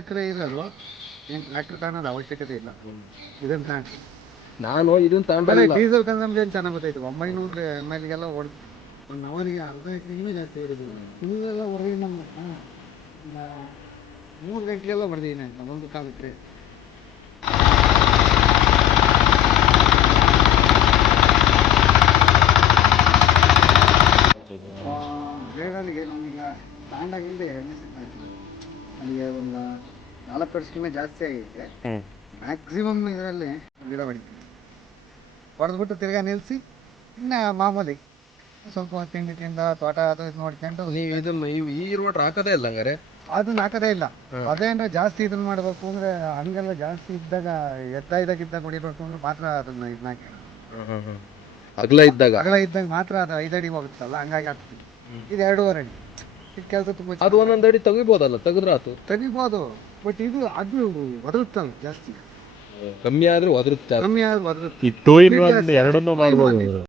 ಎಕರೆ ಇರೋದು ಏನು ಟ್ರ್ಯಾಕ್ಟರ್ ತಗೊಳೋದು ಅವಶ್ಯಕತೆ ಇಲ್ಲ. ಇದನ್ನು ತಗೊಂಡು ನಾನು ಇದನ್ನ ತಗೊಂಡೆ ಡೀಸೆಲ್ ಕನ್ಸಂಪ್ಷನ್ ಚೆನ್ನಾಗಿ ಗೊತ್ತಾಯ್ತು. ಒಂಬೈನೂರು ಎಂ ಎಲ್ಗೆಲ್ಲ ಗೆಲ್ಲ ಒಂದು ಅವರಿಗೆ ಅರ್ಧ ಇನ್ನೂ ಜಾಸ್ತಿ ಇರೋದಿಲ್ಲ ಇಲ್ಲೆಲ್ಲ ಹೊರಗೆ ನಮ್ಮ ಮೂರು ಗಂಟೆಗೆಲ್ಲ ಹೊಡೆದಿದ್ದೀನಿ ಅಂತ ಒಂದು ಕಾಲಕ್ಕೆ. ಬೇಡಲ್ಲಿಗೆ ನಮೀಗ ತಾಂಡಾಗಿಂದ ಎಣ್ಣೆ ಸಿಗ್ತಾ ಆಯ್ತು ಅಲ್ಲಿಗೆ ಒಂದು ನಾಲ್ಕು ವರ್ಷಕ್ಕಿಂತ ಜಾಸ್ತಿ ಆಗೈತೆ ಮ್ಯಾಕ್ಸಿಮಮ್ ಇದರಲ್ಲಿ ಗಿಡ ಹೊಡಿತೀವಿ ಹೊಡೆದ್ಬಿಟ್ಟು ತಿರ್ಗಾ ನಿಲ್ಲಿಸಿ ಇನ್ನು ಮಾಮೂಲಿ ಸ್ವಲ್ಪ ತಿಂಡಿ ತಿಂದ ತೋಟ ಅದು ಇದು ನೋಡ್ಕೊಂಡು ನೀವು ಇದನ್ನ ಈ ಈ ರೋಟ್ರ್ ಹಾಕೋದೇ ಇಲ್ಲ ಹಂಗಾರೆ? ಅದನ್ನ ಹಾಕೋದೇ ಇಲ್ಲ. ಅದೇನೋ ಜಾಸ್ತಿ ಇದನ್ನ ಮಾಡಬೇಕು ಅಂದ್ರೆ ಹಂಗೆಲ್ಲ ಜಾಸ್ತಿ ಇದ್ದಾಗ ಎತ್ತ ಇದ್ದಾಗ ಹೊಡಿಬೇಕು ಅಂದ್ರೆ ಮಾತ್ರ ಅದನ್ನ ಇದನ್ನ ಹಾಕಿ. ಅಗಲ ಇದ್ದಾಗ? ಅಗಲ ಇದ್ದಾಗ ಮಾತ್ರ ಅದು ಐದಡಿ ಹೋಗುತ್ತಲ್ಲ ಹಂಗಾಗಿ ಹಾಕ್ತೀವಿ. ಇದು ಎರಡೂವರೆ ಅಡಿ. ಕೆಲಸ ತುಂಬ ಅದು ಒಂದೊಂದು ಅಡಿ ತೆಗಿಬೋದಲ್ಲ ತೆಗೆದ್ರಾತು ತೆಗಿಬೋದು ಬಟ್ ಇದು ಅದು ಒದರುತ್ತಲ್ಲ ಜಾಸ್ತಿ. ಕಮ್ಮಿ ಆದ್ರೆ ಒದರುತ್ತೆ ಕಮ್ಮಿ ಆದ್ರೆ ಒದರುತ್ತೆ. ಈ ಟೂ ಇನ್ ಒನ್ ಎರಡನ್ನೂ ಮಾಡ್ಬೋದು